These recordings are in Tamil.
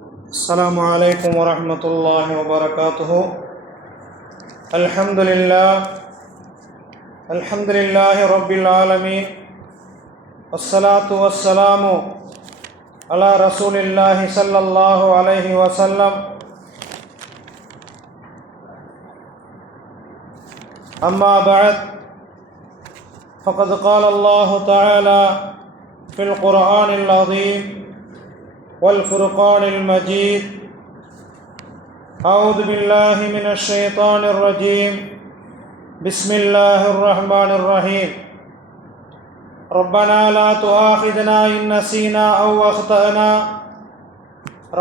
السلام عليكم ورحمة الله وبركاته. الحمد لله رب العالمين، والصلاة والسلام على رسول الله صلى الله عليه وسلم. أما بعد، فقد قال الله تعالى في القرآن العظيم والفرقان المجيد: أعوذ بالله من الشيطان الرجيم، بسم الله الرحمن الرحيم. ربنا لا تؤاخذنا إن نسينا أو أخطأنا،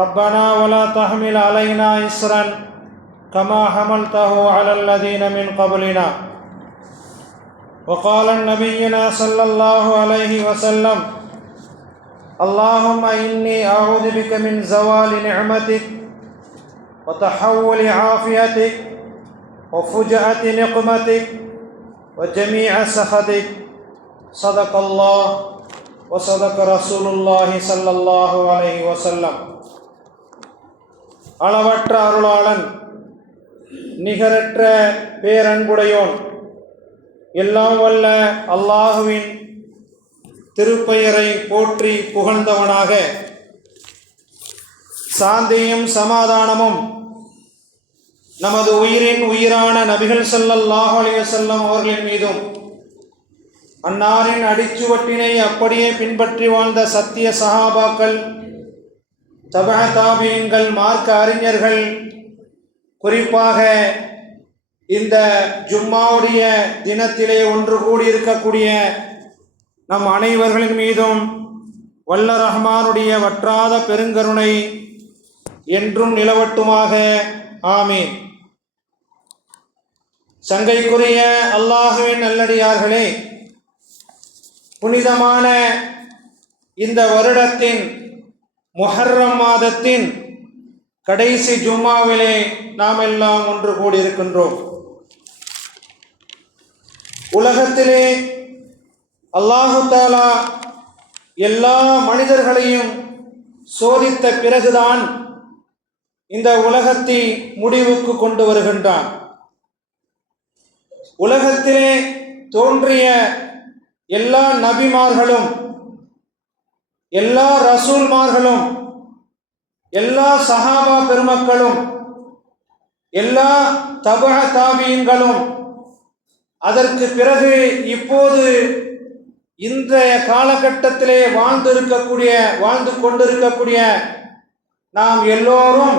ربنا ولا تحمل علينا إصرا كما حملته على الذين من قبلنا. وقال نبينا صلى الله عليه وسلم: اللهم إني أعوذ بك من زوال نعمتك وتحول عافيتك وفجأة نقمتك وجميع سخطك. صدق الله وصدق رسول الله صلى الله عليه وسلم. அளவற்ற அருளாளன், நிகரற்ற பேரன்புடையோன், எல்லாம் வல்ல அல்லாஹுவின் திருப்பெயரை போற்றி புகழ்ந்தவனாக, சாந்தியும் சமாதானமும் நமது உயிரின் உயிரான நபிகள் ஸல்லல்லாஹு அலைஹி வஸல்லம் அவர்களின் மீதும், அன்னாரின் அடிச்சுவட்டினை அப்படியே பின்பற்றி வாழ்ந்த சத்திய சஹாபாக்கள், தபஅ தாபியீன்கள், மார்க்க அறிஞர்கள், குறிப்பாக இந்த ஜும்மாவுடைய தினத்திலே ஒன்று கூடியிருக்கக்கூடிய நம் அனைவர்களின் மீதும் வல்ல ரஹ்மானுடைய வற்றாத பெருங்கருணை என்றும் நிலவட்டுமாக. ஆமீன். சங்கைக்குரிய அல்லாஹுவின் நல்லடியார்களே, புனிதமான இந்த வருடத்தின் முஹர்ரம் மாதத்தின் கடைசி ஜும்மாவிலே நாம் எல்லாம் ஒன்று கூடியிருக்கின்றோம். உலகத்திலே அல்லாஹு தஆலா எல்லா மனிதர்களையும் சோதித்த பிறகுதான் இந்த உலகத்தை முடிவுக்கு கொண்டு வருகின்றான். உலகத்திலே தோன்றிய எல்லா நபிமார்களும், எல்லா ரசூல்மார்களும், எல்லா சஹாபா பெருமக்களும், எல்லா தபஅ தாபியீன்களும், அதற்கு பிறகு இப்போது இன்றைய காலகட்டத்திலே வாழ்ந்து கொண்டிருக்கக்கூடிய நாம் எல்லோரும்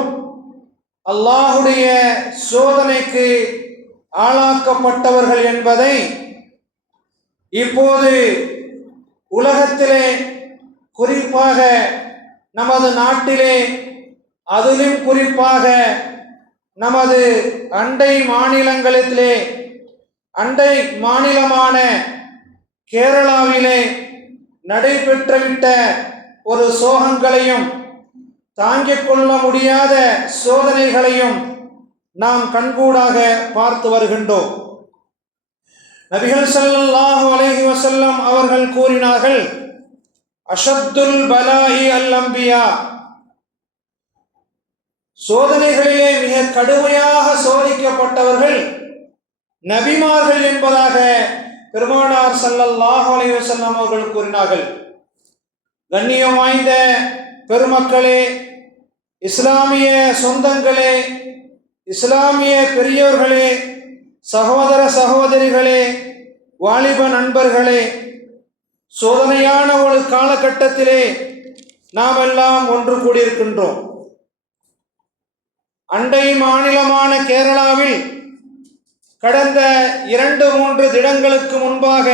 அல்லாஹுடைய சோதனைக்கு ஆளாக்கப்பட்டவர்கள் என்பதை இப்போது உலகத்திலே, குறிப்பாக நமது நாட்டிலே, அதிலும் குறிப்பாக நமது அண்டை மாநிலமான கேரளாவிலே நடைபெற்றுவிட்ட ஒரு சோகங்களையும் தாங்கிக் கொள்ள முடியாத சோதனைகளையும் நாம் கண்கூடாக பார்த்து வருகின்றோம். நபிகள் ஸல்லல்லாஹு அலைஹி வஸல்லம் அவர்கள் கூறினார்கள்: அஷத்துல் பலாஇ அல் அம்பியா, சோதனைகளிலே மிக கடுமையாக சோதிக்கப்பட்டவர்கள் நபிமார்கள் என்பதாக பெருமானார் ஸல்லல்லாஹு அலைஹி வஸல்லம் அவர்கள் கூறினார்கள். கண்ணியம் வாய்ந்த பெருமக்களே, இஸ்லாமிய சொந்தங்களே, இஸ்லாமிய பெரியோர்களே, சகோதர சகோதரிகளே, வாலிப நண்பர்களே, சோதனையான ஒரு காலகட்டத்திலே நாம் எல்லாம் ஒன்று கூடியிருக்கின்றோம். அண்டை மாநிலமான கேரளாவில் கடந்த 2-3 தினங்களுக்கு முன்பாக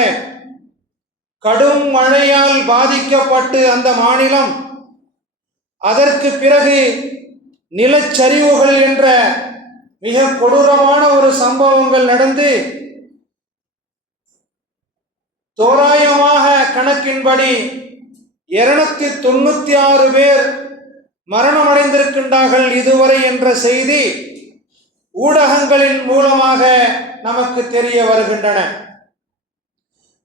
கடும் மழையால் பாதிக்கப்பட்டு அந்த மாநிலம், அதற்கு பிறகு நிலச்சரிவுகள் என்ற மிக கொடூரமான ஒரு சம்பவங்கள் நடந்து, தோராயமாக கணக்கின்படி 296 பேர் மரணமடைந்திருக்கின்றார்கள் இதுவரை என்ற செய்தி ஊடகங்களின் மூலமாக நமக்கு தெரிய வருகின்றன.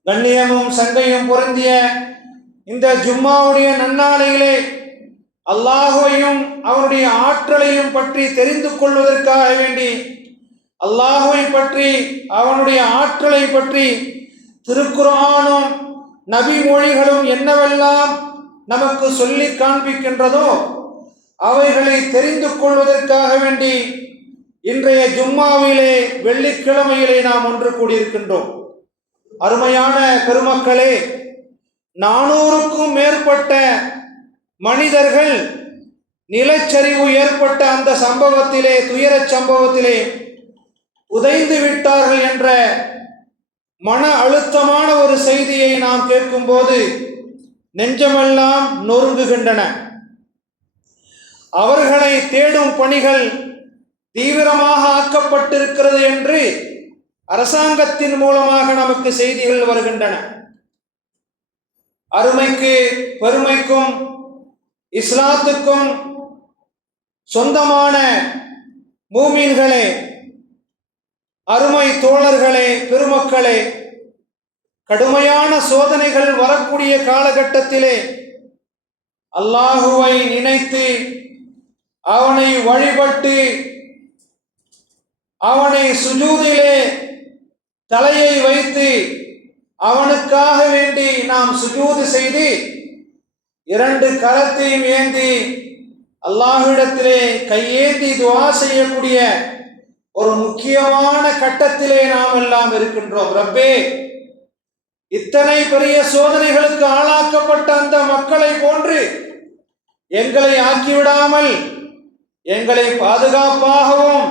கண்ணியமும் சங்கையும் பொருந்திய இந்த ஜும்மாவுடைய நன்னாளையிலே அல்லாஹுவையும் அவனுடைய ஆற்றலையும் பற்றி தெரிந்து கொள்வதற்காக வேண்டி, அல்லாஹுவை பற்றி அவனுடைய ஆற்றலை பற்றி திருக்குர்ஆனும் நபி மொழிகளும் என்னவெல்லாம் நமக்கு சொல்லி காண்பிக்கின்றதோ அவைகளை தெரிந்து கொள்வதற்காக வேண்டி இன்றைய ஜும்மாவிலே வெள்ளிக்கிழமையிலே நாம் ஒன்று கூடியிருக்கின்றோம். அருமையான பெருமக்களே, 400க்கும் மேற்பட்ட மனிதர்கள் நிலச்சரிவு ஏற்பட்ட அந்த சம்பவத்திலே, துயரச் சம்பவத்திலே உதைந்து விட்டார்கள் என்ற மன அழுத்தமான ஒரு செய்தியை நாம் கேட்கும்போது நெஞ்சமெல்லாம் நொறுங்குகின்றன. அவர்களை தேடும் பணிகள் தீவிரமாக ஆக்கப்பட்டிருக்கிறது என்று அரசாங்கத்தின் மூலமாக நமக்கு செய்திகள் வருகின்றன. அருமைக்கு பெருமைக்கும் இஸ்லாத்துக்கும் சொந்தமான மூமீன்களே, அருமை தோழர்களே, பெருமக்களே, கடுமையான சோதனைகள் வரக்கூடிய காலகட்டத்திலே அல்லாஹுவை நினைத்து அவனை வழிபட்டு அவனை சுஜூதிலே தலையை வைத்து அவனுக்காக வேண்டி நாம் சுஜூது செய்து 2 கரத்தையும் ஏந்தி அல்லாஹ்விடத்திலே கையேந்தி துஆ செய்யக்கூடிய ஒரு முக்கியமான கட்டத்திலே நாம் எல்லாம் இருக்கின்றோம். ரப்பே, இத்தனை பெரிய சோதனைகளுக்கு ஆளாக்கப்பட்ட அந்த மக்களை போன்று எங்களை ஆக்கிவிடாமல் எங்களை பாதுகாப்பாகவும்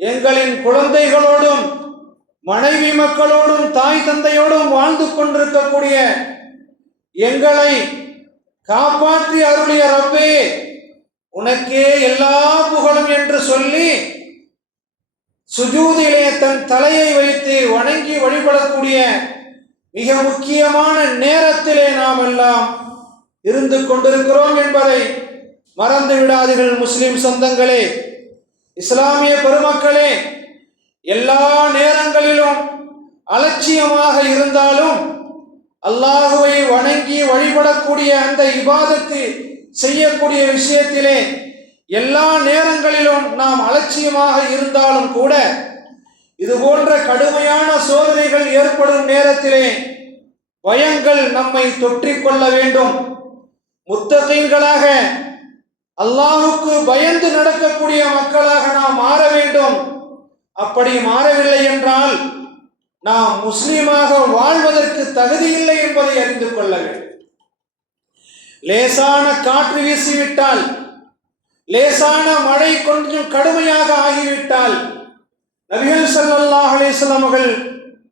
எங்களின் குழந்தைகளோடும் மனைவி மக்களோடும் தாய் தந்தையோடும் வாழ்ந்து கொண்டிருக்கக்கூடிய எங்களை காப்பாற்றி அருளிய ரப்பே, உனக்கே எல்லா புகழும் என்று சொல்லி சுஜூதிலே தன் தலையை வைத்து வணங்கி வழிபடக்கூடிய மிக முக்கியமான நேரத்திலே நாம் எல்லாம் இருந்து கொண்டிருக்கிறோம் என்பதை மறந்து விடாதீர்கள். முஸ்லிம் சொந்தங்களே, இஸ்லாமிய பெருமக்களே, எல்லா நேரங்களிலும் அலட்சியமாக இருந்தாலும் அல்லாஹுவை வணங்கி வழிபடக்கூடிய அந்த இபாதத்து செய்யக்கூடிய விஷயத்திலே எல்லா நேரங்களிலும் நாம் அலட்சியமாக இருந்தாலும் கூட இது போன்ற கடுமையான சோதனைகள் ஏற்படும் நேரத்திலே பயங்கள் நம்மை தொற்றிக்கொள்ள வேண்டும். முத்தகீன்களாக அல்லாஹுக்கு பயந்து நடக்கக்கூடிய மக்களாக நாம் மாற வேண்டும். அப்படி மாறவில்லை என்றால் நாம் முஸ்லீமாக வாழ்வதற்கு தகுதி இல்லை என்பதை அறிந்து கொள்ள வேண்டும். லேசான காற்று வீசிவிட்டால், லேசான மழை கொஞ்சம் கடுமையாக ஆகிவிட்டால், நபிகள் ஸல்லல்லாஹு அலைஹி வஸல்லம் அவர்கள்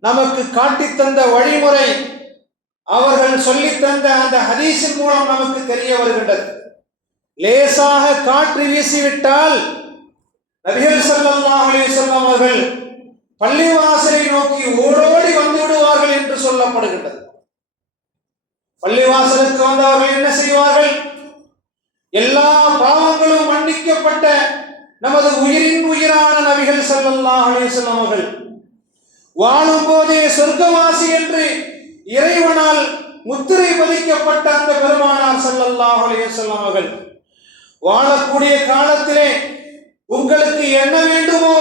நமக்கு காட்டித் தந்த வழிமுறை, அவர்கள் சொல்லித் தந்த அந்த ஹதீஸின் மூலம் நமக்கு தெரிய வருகின்றது. லேசாக காற்று வீசிவிட்டால் நபிகள் ஸல்லல்லாஹு அலைஹி வஸல்லம் அவர்கள் பள்ளிவாசலை நோக்கி ஓடோடி வந்து விடுவார்கள் என்று சொல்லப்படுகின்றது. பள்ளிவாசலுக்கு வந்தவர்கள் என்ன செய்வார்கள்? எல்லா பாவங்களும் மன்னிக்கப்பட்ட நமது உயிரின் உயிரான நபிகள் ஸல்லல்லாஹு அலைஹி வஸல்லம் அவர்கள் வாழும் போதே சொர்க்கவாசி என்று இறைவனால் முத்திரை பதிக்கப்பட்ட அந்த பெருமானார் ஸல்லல்லாஹு அலைஹி வஸல்லம் அவர்கள் வாழக்கூடிய காலத்திலே உங்களுக்கு என்ன வேண்டுமோ,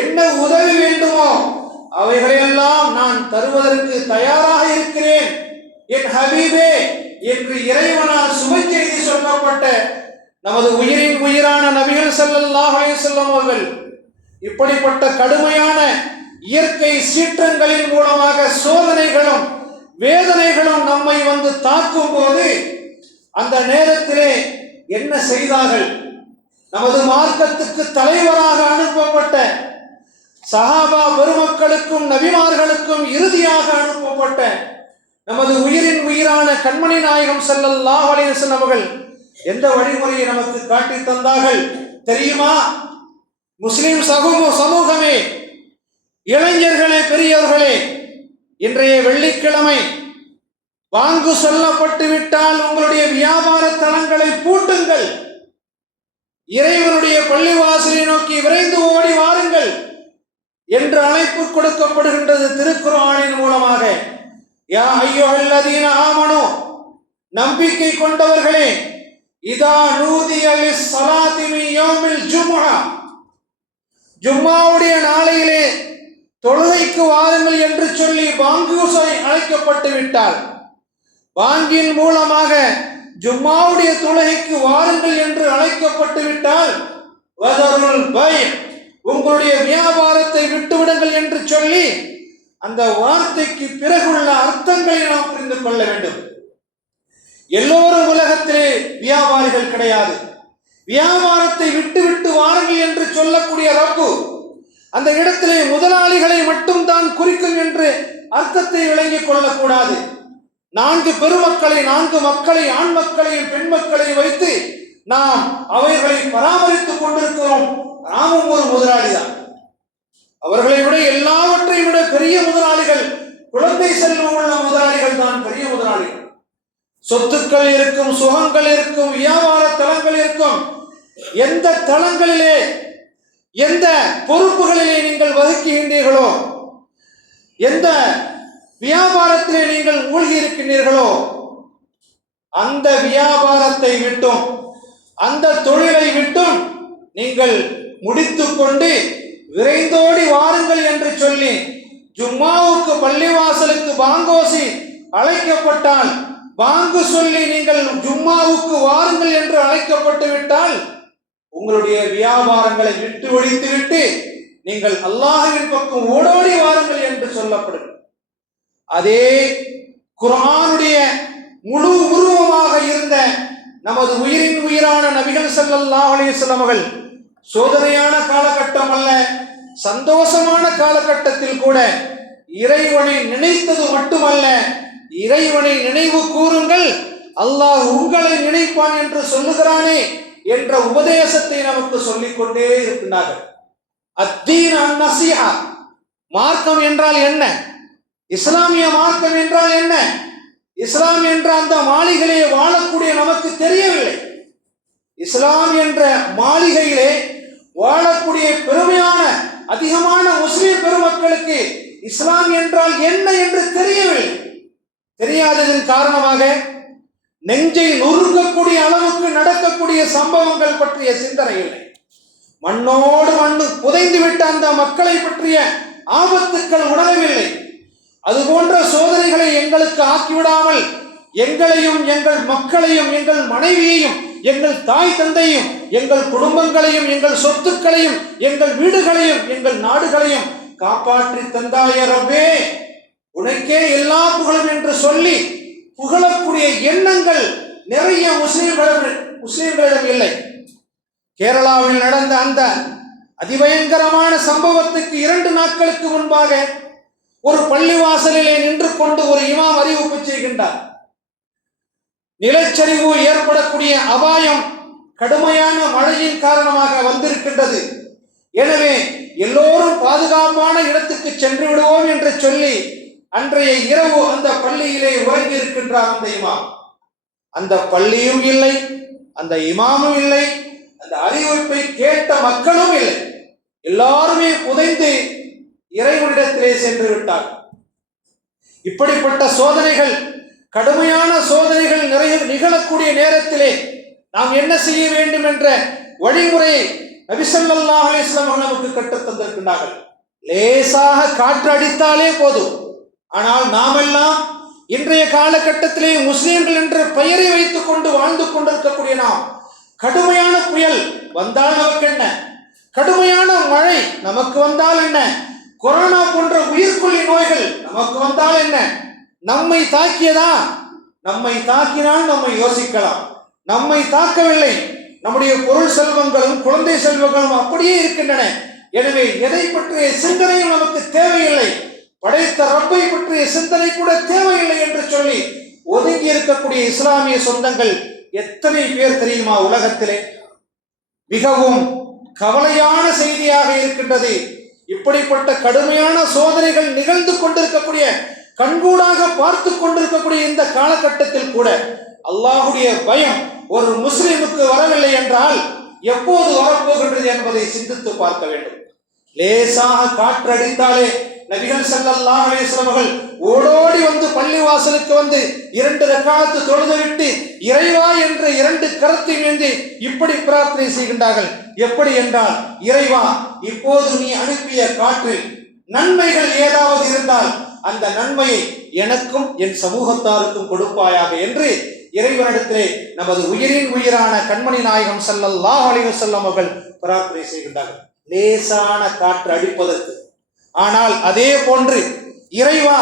என்ன உதவி வேண்டுமோ அவைகளையெல்லாம் நான் தருவதற்கு தயாராக இருக்கிறேன் என் ஹபீபே என்று இறைவனால் சுப செய்தி சொல்லப்பட்ட நமது உயிரின் உயிரான நபிகள் ஸல்லல்லாஹு அலைஹி வஸல்லம் அவர்கள் இப்படிப்பட்ட கடுமையான இயற்கை சீற்றங்களின் மூலமாக சோதனைகளும் வேதனைகளும் நம்மை வந்து தாக்கும் போது அந்த நேரத்திலே என்ன செய்தார்கள்? நமது மார்க்கத்துக்கு தலைவராக அனுப்பப்பட்ட சஹாபா பெருமக்களுக்கும் நபிமார்களுக்கும் இறுதியாக அனுப்பப்பட்ட நமது உயிரின் உயிரான கண்மணி நாயகம் ஸல்லல்லாஹு அலைஹி வஸல்லம் அவர்கள் எந்த வழிமுறையை நமக்கு காட்டி தந்தார்கள் தெரியுமா? முஸ்லிம் சமூகமே, இளைஞர்களே, பெரியவர்களே, இன்றைய வெள்ளிக்கிழமை வாங்கு சொல்லப்பட்டு விட்டால் உங்களுடைய வியாபார தலங்களை பூட்டுங்கள், இறைவனுடைய பள்ளிவாசலை நோக்கி விரைந்து ஓடி வாருங்கள் என்று அழைப்பு கொடுக்கப்படுகின்றது திருக்குர்ஆனின் மூலமாக. யா அய்யுஹல்லதீன ஆமனு, நம்பிக்கை கொண்டவர்களே, இதா நூதிய லிஸ்ஸலாத்தி மின் யௌமில் ஜும்ஆ, ஜும்மாவுடைய நாளையிலே தொழுகைக்கு வாருங்கள் என்று சொல்லி பாங்கூசை அழைக்கப்பட்டு விட்டால், பாங்கின் மூலமாக ஜும்மாவுடைய தொழுகைக்கு வாருங்கள் என்று அழைக்கப்பட்டு விட்டால், வதருல் பை, உங்களுடைய வியாபாரத்தை விட்டுவிடுங்கள் என்று சொல்லி அந்த வார்த்தைக்கு பிறகுள்ள அர்த்தங்களை நாம் புரிந்து கொள்ள வேண்டும். எல்லோரும் உலகத்திலே வியாபாரிகள் கிடையாது. வியாபாரத்தை விட்டு வாருங்கள் என்று சொல்லக்கூடிய ரப்பு அந்த இடத்திலே முதலாளிகளை மட்டும் தான் குறிக்கும் என்று அர்த்தத்தை விளங்கிக் கொள்ளக்கூடாது. 4 பெருமக்களை, 4 மக்களை, ஆண் மக்களையும் பெண் மக்களையும் வைத்து நாம் அவைகளை பராமரித்துக் கொண்டிருக்கிறோம். நாமும் ஒரு முதலாளி தான். அவர்களை விட எல்லாவற்றையும் விட பெரிய முதலாளிகள் குழந்தை செல்வம் உள்ள முதலாளிகள் தான் பெரிய முதலாளிகள். சொத்துக்கள் இருக்கும், சுகங்கள் இருக்கும், வியாபார தளங்கள் இருக்கும். எந்த தளங்களிலே, எந்த பொறுப்புகளிலே நீங்கள் வகிக்கின்றீர்களோ, எந்த வியாபாரத்திலே நீங்கள் மூழ்கி இருக்கின்றீர்களோ, அந்த வியாபாரத்தை விட்டும் அந்த தொழிலை விட்டும் நீங்கள் முடித்துக்கொண்டு விரைந்தோடி வாருங்கள் என்று சொல்லி ஜும்மாவுக்கு பள்ளிவாசலுக்கு பாங்கோசி அழைக்கப்பட்டால், பாங்கு சொல்லி நீங்கள் ஜும்மாவுக்கு வாருங்கள் என்று அழைக்கப்பட்டு விட்டால், உங்களுடைய வியாபாரங்களை விட்டு ஒழித்துவிட்டு நீங்கள் அல்லாஹ்வின் பக்கம் ஓடோடி வாருங்கள் என்று சொல்லப்படும். அதே குர்ஆனுடைய முழு உருவமாக இருந்த நமது உயிரின் உயிரான நபிகள் ஸல்லல்லாஹு அலைஹி வஸல்லம் அவர்கள் சோதனையான காலகட்டம் அல்ல, சந்தோஷமான காலகட்டத்தில் கூட இறைவனை நினைத்தது மட்டுமல்ல, இறைவனை நினைவு கூறுங்கள், அல்லாஹ் உங்களை நினைப்பான் என்று சொல்லுகிறானே என்ற உபதேசத்தை நமக்கு சொல்லிக் கொண்டே இருக்கின்றார்கள். அத்தீன் அன்-நஸீஹா, மார்க்கம் என்றால் என்ன? இஸ்லாமிய மார்க்கம் என்றால் என்ன? இஸ்லாம் என்ற அந்த மாளிகையிலே வாழக்கூடிய நமக்கு தெரியவில்லை. இஸ்லாம் என்ற மாளிகையிலே வாழக்கூடிய பெருமையான அதிகமான முஸ்லிம் பெருமக்களுக்கு இஸ்லாம் என்றால் என்ன என்று தெரியவில்லை. தெரியாததன் காரணமாக நெஞ்சை நொறுக்கக்கூடிய அளவுக்கு நடக்கக்கூடிய சம்பவங்கள் பற்றிய சிந்தனை இல்லை. மண்ணோடு மண்ணு புதைந்து விட்ட அந்த மக்களை பற்றிய ஆபத்துக்கள் உணரவில்லை. அதுபோன்ற சோதனைகளை எங்களுக்கு ஆக்கிவிடாமல் எங்களையும், எங்கள் மக்களையும், எங்கள் மனைவியையும், எங்கள் தாய் தந்தையும், எங்கள் குடும்பங்களையும், எங்கள் சொத்துக்களையும், எங்கள் வீடுகளையும், எங்கள் நாடுகளையும் காப்பாற்றி தந்தாய ரப்பே, உனக்கே எல்லா புகழும் என்று சொல்லி புகழக்கூடிய எண்ணங்கள் நிறைய முஸ்லிம்களிடம் இல்லை. கேரளாவில் நடந்த அந்த அதிபயங்கரமான சம்பவத்துக்கு 2 நாட்களுக்கு முன்பாக ஒரு பள்ளிவாசலிலே நின்று கொண்டு ஒரு இமாம் அறிவிப்பு செய்கின்றார். நிலச்சரிவு ஏற்படக்கூடிய அபாயம் கடுமையான மழையின் காரணமாக வந்திருக்கின்றது. எனவே எல்லோரும் பாதுகாப்பான இடத்துக்கு சென்று விடுவோம் என்று சொல்லி அன்றைய இரவு அந்த பள்ளியிலே உறங்கி இருக்கின்றார் அந்த இமாம். அந்த பள்ளியும் இல்லை, அந்த இமாமும் இல்லை, அந்த அறிவிப்பை கேட்ட மக்களும் இல்லை. எல்லாருமே புதைந்து இறைவனிடத்திலே சென்று விட்டார். இப்படிப்பட்ட சோதனைகள், கடுமையான சோதனைகள் நிகழக்கூடிய நேரத்திலே நாம் என்ன செய்ய வேண்டும் என்ற வழிமுறையை நபி ஸல்லல்லாஹு அலைஹி வஸல்லம் நமக்கு கற்றுத் தந்திருக்கிறார்கள். லேசாக காற்று அடித்தாலே போதும். ஆனால் நாமெல்லாம் இன்றைய காலகட்டத்திலே முஸ்லிம்கள் என்ற பெயரை வைத்துக் கொண்டு வாழ்ந்து கொண்டிருக்கக்கூடிய நாம், கடுமையான புயல் வந்தால் நமக்கு என்ன, கடுமையான மழை நமக்கு வந்தால் என்ன, கொரோனா போன்ற உயிர்கொல்லி நோய்கள் நமக்கு வந்தால் என்ன, நம்மை தாக்கியதா? நம்மை தாக்கினால் நம்மை யோசிக்கலாம். நம்மை தாக்கவில்லை, நம்முடைய பொருள் செல்வங்களும் குழந்தை செல்வங்களும் அப்படியே இருக்கின்றன. எனவே எதை பற்றிய சிந்தனையும் நமக்கு தேவையில்லை, படைத்த ரப்பை பற்றிய சிந்தனை கூட தேவையில்லை என்று சொல்லி ஒதுங்கி இருக்கக்கூடிய இஸ்லாமிய சொந்தங்கள் எத்தனை பேர் தெரியுமா? உலகத்திலே மிகவும் கவலையான செய்தியாக இருக்கின்றது. இப்படிப்பட்ட கடுமையான சோதனைகள் நிகழ்ந்து கொண்டிருக்கக்கூடிய, கண்கூடாக பார்த்து கொண்டிருக்கக்கூடிய இந்த காலகட்டத்தில் கூட அல்லாஹுடைய பயம் ஒரு முஸ்லிமுக்கு வரவில்லை என்றால் எப்போது வரப்போகின்றது என்பதை சிந்தித்து பார்க்க வேண்டும். லேசாக காற்று அடித்தாலே நபிகள் ஸல்லல்லாஹு அலைஹி வஸல்லம் அவர்கள் ஓடோடி வந்து பள்ளிவாசலுக்கு வந்து 2 ரக்காத்து தொழுதுவிட்டு இறைவா என்று 2 கரத்தை ஏந்தி இப்படி பிரார்த்தனை செய்கின்றார்கள். எப்படி என்றால், இறைவா, இப்போது நீ அனுப்பிய காற்றில் நன்மைகள் ஏதாவது இருந்தால் அந்த நன்மையை எனக்கும் என் சமூகத்தாருக்கும் கொடுப்பாயாக என்று இறைவனிடத்திலே நமது உயிரின் உயிரான கண்மணி நாயகம் ஸல்லல்லாஹு அலைஹி வஸல்லம் அவர்கள் பிரார்த்தனை செய்கின்றார்கள், லேசான காற்று அடிப்பதற்கு. ஆனால் அதே போன்று இறைவா,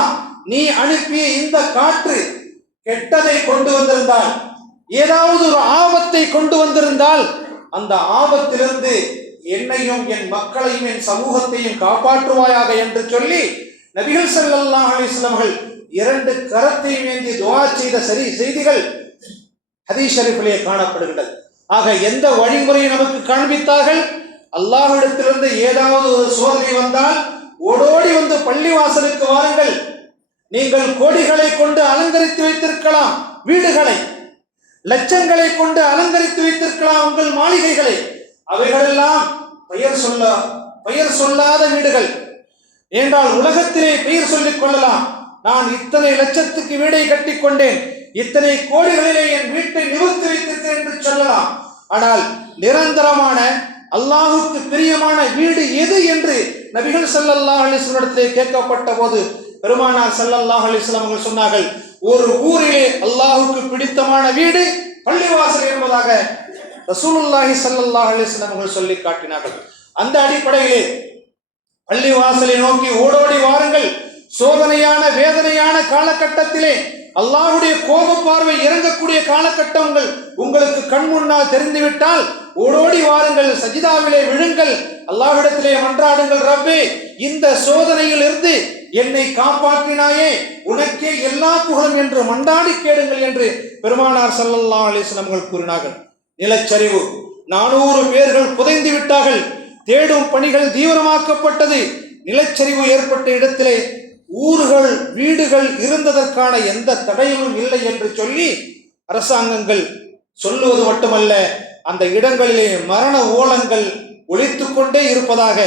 நீ அனுப்பிய இந்த காற்று கெட்டதை கொண்டு வந்திருந்தால், ஏதாவது ஒரு ஆபத்தை கொண்டு வந்திருந்தால், அந்த ஆபத்திலிருந்து என்னையும் என் மக்களையும் என் சமூகத்தையும் காப்பாற்றுவாயாக என்று சொல்லி நபிகள் ஸல்லல்லாஹு அலைஹி வஸல்லம் அவர்கள் 2 கரத்தையும் ஏந்தி துஆ செய்த செய்திகள் ஹதீஸ் ஷரீஃபிலே காணப்படுகிறது. ஆக எந்த வழிமுறையை நமக்கு காண்பித்தார்கள்? அல்லாஹ்விடத்திலிருந்து ஏதாவது ஒரு சோதனை வந்தால் ஓடோடி வந்து பள்ளிவாசலுக்கு வாருங்கள். நீங்கள் கோடிகளை கொண்டு அலங்கரித்து வைத்திருக்கலாம் வீடுகளை, லட்சங்களை கொண்டு அலங்கரித்து வைத்திருக்கலாம் உங்கள் மாளிகைகளை. அவைகளெல்லாம் பெயர் சொல்லாத வீடுகள் என்றால் உலகத்திலே பெயர் சொல்லிக் கொள்ளலாம். நான் இத்தனை லட்சத்துக்கு வீடை கட்டி கொண்டேன், இத்தனை கோடிகளிலே என் வீட்டை நிறுத்தி வைத்திருக்கிறேன் என்று சொல்லலாம். ஆனால் நிரந்தரமான அல்லாஹுக்கு பிரியமான வீடு எது என்று நபிகள் ஸல்லல்லாஹு அலைஹி வஸல்லம் இடத்திலே கேட்கப்பட்ட போது பெருமானார் ஸல்லல்லாஹு அலைஹி வஸல்லம் அவர்கள் சொன்னார்கள், ஒரு ஊரிலே அல்லாஹுக்கு பிடித்தமான வீடு பள்ளிவாசல் என்பதாக ரசூலுல்லாஹி ஸல்லல்லாஹு அலைஹி வஸல்லம் அவர்கள் சொல்லி காட்டினார்கள். அந்த அடிப்படையிலே பள்ளிவாசலை நோக்கி ஓடோடி வாருங்கள். சோதனையான வேதனையான காலகட்டத்திலே அல்லாஹ்வுடைய கோப பார்வை இறங்கக்கூடிய காலகட்டங்கள் உங்களுக்கு கண் முன்னால் தெரிந்துவிட்டால் ஓடோடி வாருங்கள், சஜிதாவிலே விழுங்கள், அல்லாஹ்விடத்திலே மன்றாடுங்கள், ரப்பே இந்த சோதனையில் இருந்து என்னை காப்பாற்றினாயே, உனக்கே எல்லா புகழும் என்று மன்றாடி கேளுங்கள் என்று பெருமானார் ஸல்லல்லாஹு அலைஹி வஸல்லம் அவர்கள் கூறினார்கள். நிலச்சரிவு, 400 பேர்கள் புதைந்து விட்டார்கள். தேடும் பணிகள் தீவிரமாக்கப்பட்டது. நிலச்சரிவு ஏற்பட்ட இடத்திலே ஊர்கள் வீடுகள் இருந்ததற்கான எந்த தடையும் இல்லை என்று சொல்லி அரசாங்கங்கள் சொல்லுவது மட்டுமல்ல, அந்த இடங்களிலே மரண ஓலங்கள் ஒலித்து கொண்டே இருப்பதாக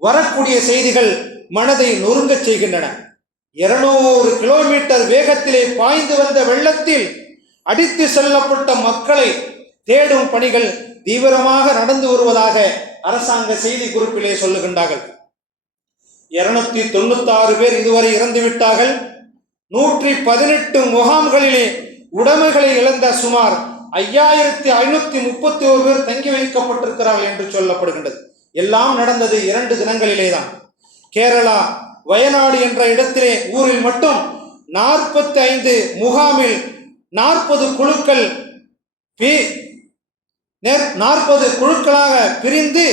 வரக்கூடிய செய்திகள் மனதை நொறுங்க செய்கின்றன. 200 கிலோமீட்டர் வேகத்திலே பாய்ந்து வந்த வெள்ளத்தில் அடித்து செல்லப்பட்ட மக்களை தேடும் பணிகள் தீவிரமாக நடந்து வருவதாக அரசாங்க செய்தி குறிப்பிலே சொல்லுகின்றார்கள். 296 பேர் இதுவரை இறந்து விட்டார்கள். 118 முகாம்களிலே உடைமைகளை இழந்த சுமார் 5531 பேர் தங்கி வைக்கப்பட்டிருக்கிறார்கள் என்று சொல்லப்படுகின்றது. எல்லாம் நடந்தது 2 தினங்களிலே தான். கேரளா வயநாடு என்ற இடத்திலே ஊரில் மட்டும் 45 முகாமில் 40 குழுக்கள் 40 குழுக்களாக பிரிந்து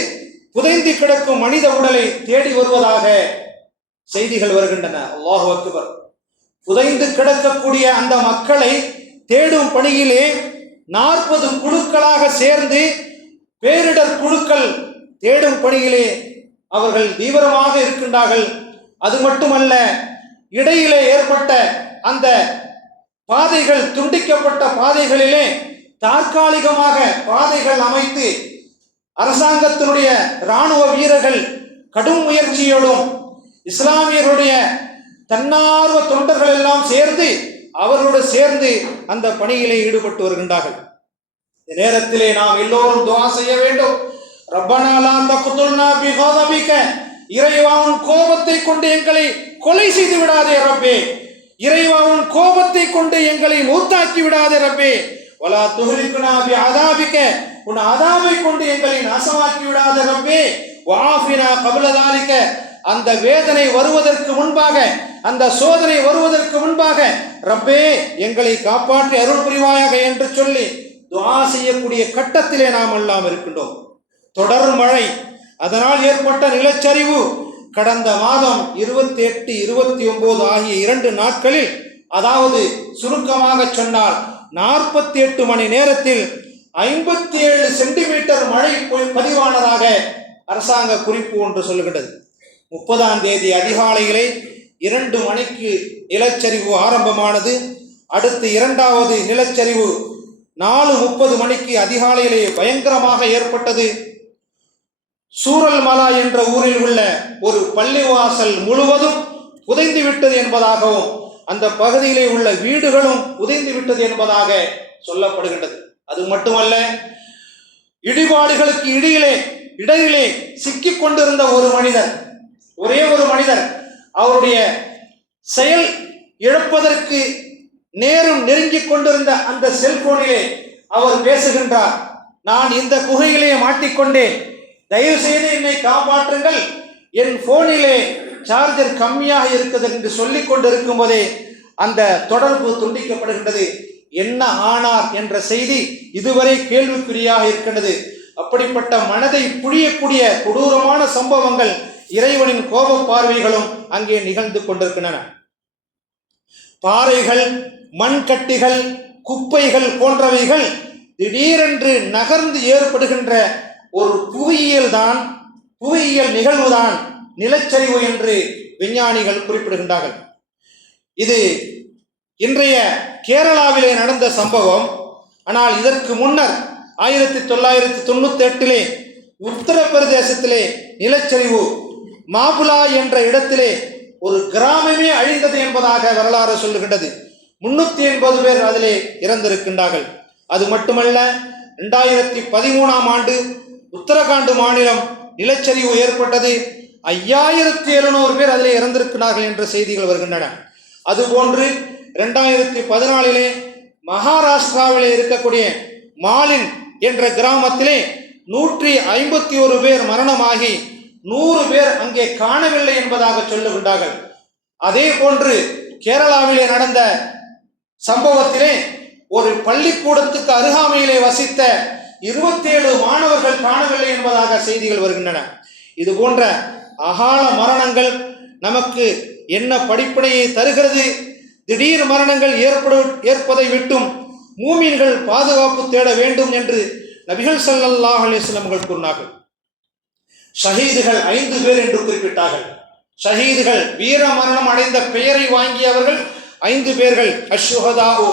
புதைந்து கிடக்கும் மனித உடலை தேடி வருவதாக செய்திகள் வருகின்றன. அல்லாஹு அக்பர். புதைந்து கிடக்கக்கூடிய அந்த மக்களை தேடும் பணியிலே 40 குழுக்களாக சேர்ந்து பேரிடர் குழுக்கள் தேடும் பணியிலே அவர்கள் தீவிரமாக இருக்கின்றார்கள். அது மட்டுமல்ல, இடையிலே ஏற்பட்ட அந்த பாதைகள், துண்டிக்கப்பட்ட பாதைகளிலே தற்காலிகமாக பாதைகள் அமைத்து அரசாங்கத்தினுடைய இராணுவ வீரர்கள் கடும் முயற்சியோடும் இஸ்லாமியர்களுடைய தன்னார்வ தொண்டர்கள் எல்லாம் சேர்ந்து அவர்களோடு சேர்ந்து அந்த பணியிலே ஈடுபட்டு வருகின்றார்கள். இந்த நேரத்திலே நாம் எல்லோரும் துஆ செய்ய வேண்டும். ரப்பனா லா தக்துல்னா பிகதபிக, இறைவா உன் கோபத்தை கொண்டு எங்களை கொலை செய்து விடாதே ரப்பே, இறைவா உன் கோபத்தை கொண்டு எங்களை மூத்தாக்கி விடாதே ரப்பே, வலா துஹ்லிகுனா பிஅதாபிக, உன் அதாபை கொண்டு எங்களை நாசமாக்கி விடாதே ரப்பே, வஆஃபினா கப்ல தாலிக, அந்த வேதனை வருவதற்கு முன்பாக, அந்த சோதனை வருவதற்கு முன்பாக ரப்பே எங்களை காப்பாற்றி அருள் புரிவாயாக என்று சொல்லி துஆ செய்யக்கூடிய கட்டத்திலே நாம் எல்லாம் இருக்கின்றோம். தொடர் மழை, அதனால் ஏற்பட்ட நிலச்சரிவு கடந்த மாதம் 28, 29 ஆகிய 2 நாட்களில், அதாவது சுருக்கமாக சொன்னால் 48 மணி நேரத்தில் 57 சென்டிமீட்டர் மழை பதிவானதாக அரசாங்க குறிப்பு ஒன்று சொல்லுகிறது. 30ஆம் தேதி அதிகாலையிலே 2 மணிக்கு நிலச்சரிவு ஆரம்பமானது. அடுத்து 2வது நிலச்சரிவு 4:30 மணிக்கு அதிகாலையிலே பயங்கரமாக ஏற்பட்டது. சூரல் மலா என்ற ஊரில் உள்ள ஒரு பள்ளிவாசல் முழுவதும் புதைந்து விட்டது என்பதாகவும் அந்த பகுதியிலே உள்ள வீடுகளும் புதைந்து விட்டது என்பதாக சொல்லப்படுகின்றது. அது மட்டுமல்ல, இடிபாடுகளுக்கு இடையிலே சிக்கிக் கொண்டிருந்த ஒரு மனிதர், ஒரே ஒரு மனிதர், அவருடைய செயல் இழப்பதற்கு நேரம் நெருங்கிக் கொண்டிருந்த அந்த செல்போனிலே அவர் பேசுகின்றார், நான் இந்த குகையிலே மாட்டிக்கொண்டேன், தயவு செய்து என்னை காப்பாற்றுங்கள், என் போனிலே சார்ஜர் கம்மியாக இருக்குது என்று சொல்லிக் கொண்டிருக்கும் போதே அந்த தொடர்பு துண்டிக்கப்படுகின்றது. என்ன ஆனார் என்ற செய்தி இதுவரை கேள்விக்குறியாக இருக்கின்றது. அப்படிப்பட்ட மனதை புழியக்கூடிய கொடூரமான சம்பவங்கள், இறைவனின் கோப பார்வைகளும் அங்கே நிகழ்ந்து கொண்டிருக்கின்றன. பாறைகள், மண்கட்டிகள், குப்பைகள் போன்றவைகள் திடீரென்று நகர்ந்து ஏற்படுகின்ற ஒரு புவியியல் நிகழ்வுதான் நிலச்சரிவு என்று விஞ்ஞானிகள் குறிப்பிடுகின்றார்கள். இது இன்றைய கேரளாவிலே நடந்த சம்பவம். ஆனால் இதற்கு முன்னர் 1998 உத்தரப்பிரதேசத்திலே நிலச்சரிவு, மாபுலா என்ற இடத்திலே ஒரு கிராமமே அழிந்தது என்பதாக வரலாறு சொல்லுகின்றது. 380 பேர் அதிலே இறந்திருக்கின்றார்கள். அது மட்டுமல்ல, 2013 ஆண்டு உத்தரகாண்ட் மாநிலம் நிலச்சரிவு ஏற்பட்டது. 5700 பேர் அதிலே இறந்திருக்கிறார்கள் என்ற செய்திகள் வருகின்றன. அதுபோன்று 2014 மகாராஷ்டிராவிலே இருக்கக்கூடிய மாலின் என்ற கிராமத்திலே 151 பேர் மரணமாகி 100 பேர் அங்கே காணவில்லை என்பதாக சொல்லுகின்றார்கள். அதே போன்று கேரளாவிலே நடந்த சம்பவத்திலே ஒரு பள்ளிக்கூடத்துக்கு அருகாமையிலே வசித்த 27 மாணவர்கள் காணவில்லை என்பதாக செய்திகள் வருகின்றன. இது போன்ற அகால மரணங்கள் நமக்கு என்ன படிப்பினையை தருகிறது? திடீர் மரணங்கள் ஏற்பதை விட்டும் மூமின்கள் பாதுகாப்பு தேட வேண்டும் என்று நபிகள் ஸல்லல்லாஹு அலைஹி வஸல்லம் கூறினார்கள். ஷஹீதுகள் 5 பேர் என்று குறிப்பிட்டார்கள். ஷஹீதுகள், வீர மரணம் அடைந்த பெயரை வாங்கியவர்கள் 5 பேர்கள். அஷ்ஹுஹதாஉ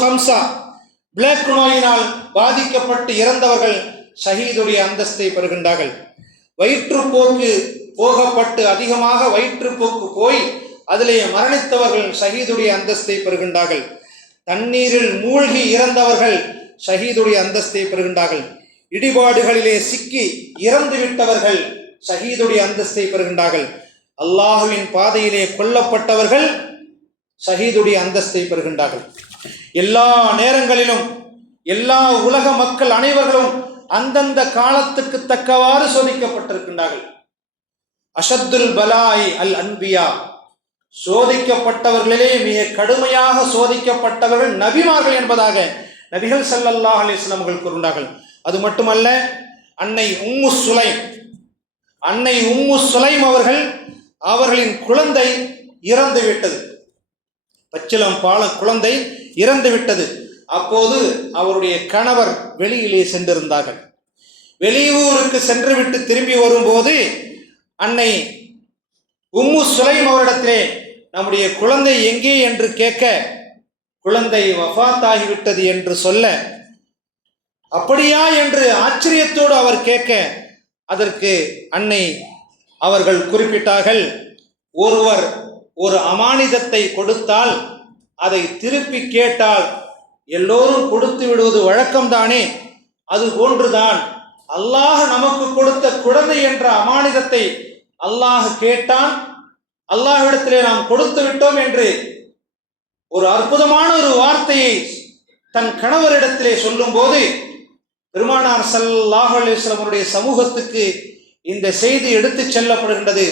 ஹம்ஸா, பிளாக் நோயினால் பாதிக்கப்பட்டு இறந்தவர்கள் ஷஹீதுடைய அந்தஸ்தை பெறுகின்றார்கள். வயிற்றுப்போக்கு போகப்பட்டு அதிகமாக வயிற்றுப்போக்கு போய் அதிலே மரணித்தவர்கள் ஷஹீதுடைய அந்தஸ்தை பெறுகின்றார்கள். தண்ணீரில் மூழ்கி இறந்தவர்கள் ஷஹீதுடைய அந்தஸ்தை பெறுகின்றார்கள். இடிபாடுகளிலே சிக்கி இறந்து விட்டவர்கள் ஷஹீதுடைய அந்தஸ்தை பெறுகின்றார்கள். அல்லாஹுவின் பாதையிலே கொல்லப்பட்டவர்கள் ஷஹீதுடைய அந்தஸ்தை பெறுகின்றார்கள். எல்லா நேரங்களிலும் எல்லா உலக மக்கள் அனைவர்களும் அந்தந்த காலத்துக்கு தக்கவாறு சோதிக்கப்பட்டிருக்கின்றார்கள். அஷத்துல் பலாய் அல் அன்பியா, சோதிக்கப்பட்டவர்களிலே மிக கடுமையாக சோதிக்கப்பட்டவர்கள் நபிமார்கள் என்பதாக நபிகள் ஸல்லல்லாஹு அலைஹி வஸல்லம் கூறுகின்றார்கள். அது மட்டுமல்ல, அன்னை உம்மு சுலைம் அவர்களின் குழந்தை இறந்து விட்டது. பச்சிளம் குழந்தை இறந்து விட்டது. அப்போது அவருடைய கணவர் வெளியிலே சென்றிருந்தார்கள். வெளியூருக்கு சென்றுவிட்டு திரும்பி வரும்போது அன்னை உம்மு சுலைம் அவரிடத்திலே நம்முடைய குழந்தை எங்கே என்று கேட்க, குழந்தை வஃபாத்தாகிவிட்டது என்று சொல்ல, அப்படியா என்று ஆச்சரியத்தோடு அவர் கேட்க, அதற்கு அன்னை அவர்கள் குறிப்பிட்டார்கள், ஒருவர் ஒரு அமானிதத்தை கொடுத்தால் அதை திருப்பி கேட்டால் எல்லோரும் கொடுத்து விடுவது வழக்கம்தானே, அது போன்றுதான் அல்லாஹ் நமக்கு கொடுத்த குழந்தை என்ற அமானிதத்தை அல்லாஹ் கேட்டான், அல்லாஹ்விடத்திலே நாம் கொடுத்து விட்டோம் என்று ஒரு அற்புதமான ஒரு வார்த்தையை தன் கணவரிடத்திலே சொல்லும் போது பெருமானார் ஸல்லல்லாஹு அலைஹி வஸல்லம் சமூகத்துக்கு இந்த செய்தி எடுத்து செல்லப்படுகின்றது.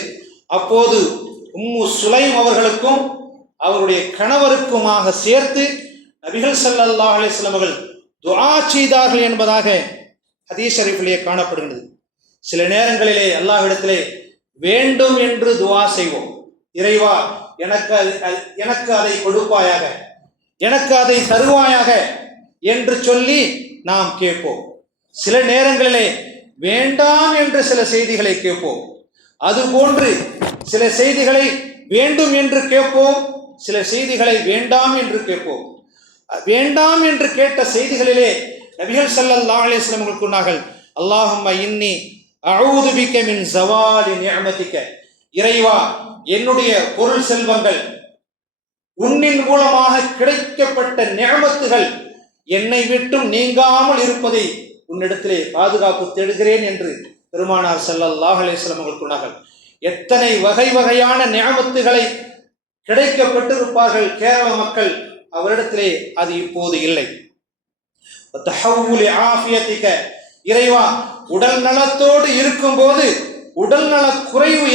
அப்போது உம்மு சுலைம் அவர்களுக்கும் அவருடைய கணவருக்குமாக சேர்த்து நபிகள் ஸல்லல்லாஹு அலைஹி வஸல்லம் அவர்கள் துஆ செய்தார்கள் என்பதாக ஹதீஸ் ஷரீஃபிலே காணப்படுகிறது. சில நேரங்களிலே அல்லாஹ்விடத்திலே வேண்டும் என்று துஆ செய்வோம். இறைவா, எனக்கு அதை கொடுப்பாயாக, எனக்கு அதை தருவாயாக என்று சொல்லி நாம் கேட்போம். சில நேரங்களிலே வேண்டாம் என்று சில செய்திகளை கேட்போம். அதுபோன்று சில செய்திகளை வேண்டும் என்று கேட்போம், சில செய்திகளை வேண்டாம் என்று கேட்போம். வேண்டாம் என்று கேட்ட செய்திகளிலே நபிகள் ஸல்லல்லாஹு அலைஹி வஸல்லம் கூறினார்கள், அல்லாஹும்ம இன்னி அஊது பிக மின் ஸவாலி நிஅமதிக, இறைவா என்னுடைய பொருள் செல்வங்கள், உன்னின் மூலமாக கிடைக்கப்பட்ட நிஅமத்துகள் என்னை விட்டும் நீங்காமல் இருப்பதை உன்னிடத்திலே பாதுகாப்பு தேடுகிறேன் என்று பெருமானார் ஸல்லல்லாஹு அலைஹி வஸல்லம் அவர்கள் கூறினார்கள். எத்தனை வகை வகையான நிஅமத்துகளை கிடைக்கப்பட்டிருப்பார்கள் கேரள மக்கள், அவரிடத்திலே அது இப்போது இல்லை. இறைவா உடல் நலத்தோடு இருக்கும் போது உடல் நல குறைவு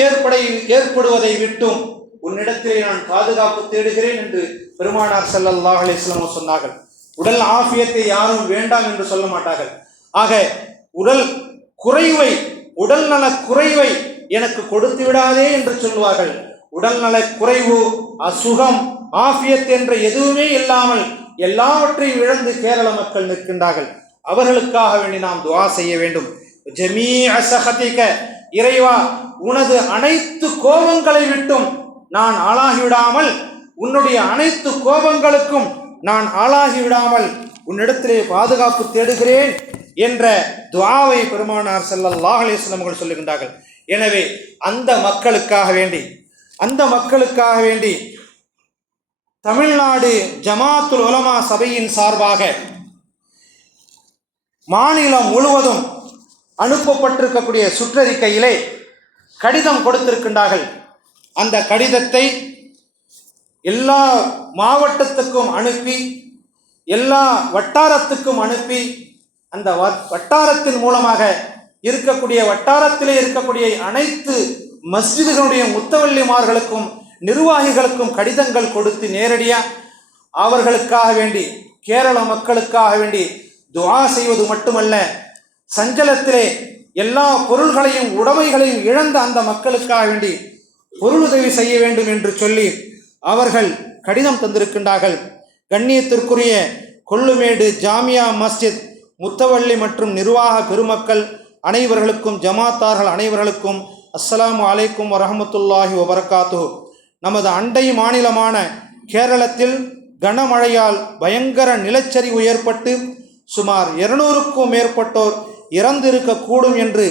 ஏற்படுவதை விட்டும் உன்னிடத்திலே நான் பாதுகாப்பு தேடுகிறேன் என்று பெருமானார் ஸல்லல்லாஹு அலைஹி வஸல்லம் சொன்னார்கள். உடல் ஆஃபியத்தை யாரும் வேண்டாம் என்று சொல்ல மாட்டார்கள். ஆக உடல் குறைவை, உடல் நல குறைவை எனக்கு கொடுத்து விடாதே என்று சொல்லுவார்கள். உடல் நல குறைவு, அசுகம், ஆஃபியத் என்ற எதுவுமே இல்லாமல் எல்லாவற்றையும் இழந்து கேரள மக்கள் நிற்கின்றார்கள். அவர்களுக்காக வேண்டி நாம் துஆ செய்ய வேண்டும். ஜமீஅ ஸஹதிக, இறைவா உனது அனைத்து கோபங்களை விட்டும் நான் ஆளாகிவிடாமல், உன்னுடைய அனைத்து கோபங்களுக்கும் நான் ஆளாகிவிடாமல் உன்னிடத்திலே பாதுகாப்பு தேடுகிறேன் என்ற துஆவை பெருமானார் ஸல்லல்லாஹு அலைஹி வஸல்லம் அவர்கள் சொல்லுகின்றார்கள். எனவே அந்த மக்களுக்காக வேண்டி தமிழ்நாடு ஜமாத்துல் உலமா சபையின் சார்பாக மாநிலம் முழுவதும் அனுப்பப்பட்டிருக்கக்கூடிய சுற்றறிக்கையிலே கடிதம் கொடுத்திருக்கின்றார்கள். அந்த கடிதத்தை எல்லா மாவட்டத்துக்கும் அனுப்பி, எல்லா வட்டாரத்துக்கும் அனுப்பி, அந்த வட்டாரத்தின் மூலமாக வட்டாரத்திலே இருக்கக்கூடிய அனைத்து மஸ்ஜிதுகளுடைய முத்தவல்லிமார்களுக்கும் நிர்வாகிகளுக்கும் கடிதங்கள் கொடுத்து நேரடியாக அவர்களுக்காக வேண்டி, கேரள மக்களுக்காக வேண்டி துஆ செய்வது மட்டுமல்ல, சஞ்சலத்திலே எல்லா பொருள்களையும் உடைமைகளையும் இழந்த அந்த மக்களுக்காக வேண்டி பொருளுதவி செய்ய வேண்டும் என்று சொல்லி அவர்கள் கடிதம் தந்திருக்கின்றார்கள். கண்ணியத்திற்குரிய கொள்ளுமேடு ஜாமியா மஸ்ஜித் முத்தவள்ளி மற்றும் நிர்வாக பெருமக்கள் அனைவர்களுக்கும், ஜமாத்தார்கள் அனைவர்களுக்கும் அஸ்ஸலாமு அலைக்கும் வரஹ்மத்துல்லாஹி வபரகாத்துஹு. நமது அண்டை மாநிலமான கேரளத்தில் கனமழையால் பயங்கர நிலச்சரிவு ஏற்பட்டு சுமார் 200க்கும் மேற்பட்டோர் இறந்திருக்கக்கூடும் என்று,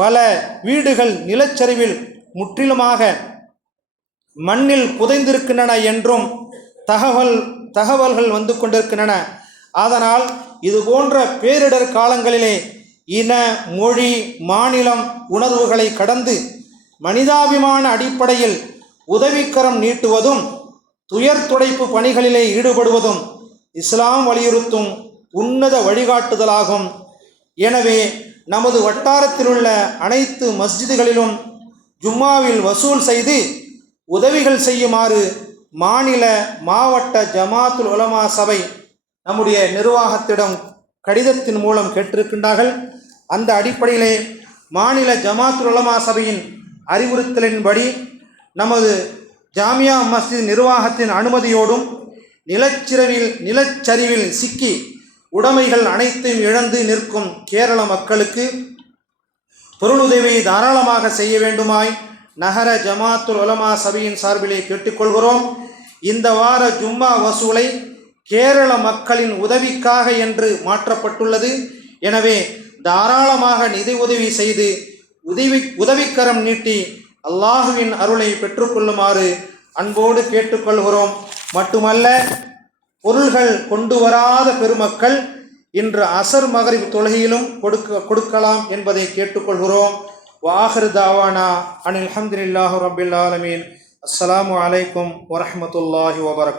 பல வீடுகள் நிலச்சரிவில் முற்றிலுமாக மண்ணில் புதைந்திருக்கின்றன என்றும் தகவல்கள் வந்து கொண்டிருக்கின்றன. அதனால் இது போன்ற பேரிடர் காலங்களிலே இன, மொழி, மாநிலம் உணர்வுகளை கடந்து மனிதாபிமான அடிப்படையில் உதவிக்கரம் நீட்டுவதும் துயர் துடைப்பு பணிகளிலே ஈடுபடுவதும் இஸ்லாம் வலியுறுத்தும் உன்னத வழிகாட்டுதலாகும். எனவே நமது வட்டாரத்தில் உள்ள அனைத்து மஸ்ஜிதுகளிலும் ஜும்மாவில் வசூல் செய்து உதவிகள் செய்யுமாறு மாநில மாவட்ட ஜமாத்துல் உலமா சபை நம்முடைய நிர்வாகத்திடம் கடிதத்தின் மூலம் கேட்டிருக்கின்றார்கள். அந்த அடிப்படையிலே மாநில ஜமாத்துல் உலமா சபையின் அறிவுறுத்தலின்படி நமது ஜாமியா மஸ்ஜித் நிர்வாகத்தின் அனுமதியோடும் நிலச்சரிவில் சிக்கி உடைமைகள் அனைத்தையும் இழந்து நிற்கும் கேரள மக்களுக்கு பொருளுதவியை தாராளமாக செய்ய வேண்டுமாய் நகர ஜமாத்துல் உலமா சபையின் சார்பிலே கேட்டுக்கொள்கிறோம். இந்த வார ஜும்மா வசூலை கேரள மக்களின் உதவிக்காக என்று மாற்றப்பட்டுள்ளது. எனவே தாராளமாக நிதி உதவி செய்து உதவிக்கரம் நீட்டி அல்லாஹுவின் அருளை பெற்றுக்கொள்ளுமாறு அன்போடு கேட்டுக்கொள்கிறோம். மட்டுமல்ல, பொருள்கள் கொண்டு வராத பெருமக்கள் இன்று அசர் மகரிப் தொழுகையிலும் கொடுக்கலாம் என்பதை கேட்டுக்கொள்கிறோம். வாஹிர் தாவானா அனில் ஹம்துலில்லாஹி ரப்பில் ஆலமீன். அஸ்ஸலாமு அலைக்கும் வரஹ்மத்துல்லாஹி வபரகாத்துஹு.